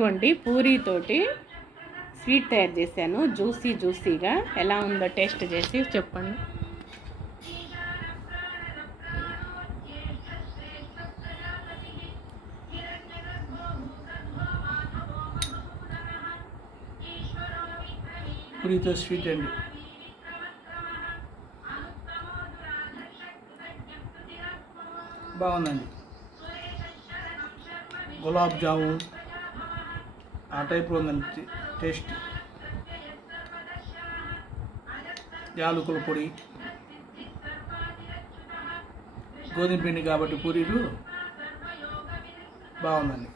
ఇదిగోండి పూరీతోటి స్వీట్ తయారు చేశాను, జ్యూసీగా. ఎలా ఉందో టేస్ట్ చేసి చెప్పండి. పూరీతో స్వీట్ అండి, బాగుందండి. గులాబ్ జామున్ ఆ టైప్లో ఉందండి టేస్ట్. యాలకుల పొడి, గోధుమ పిండి కాబట్టి పూరీలు బాగుందండి.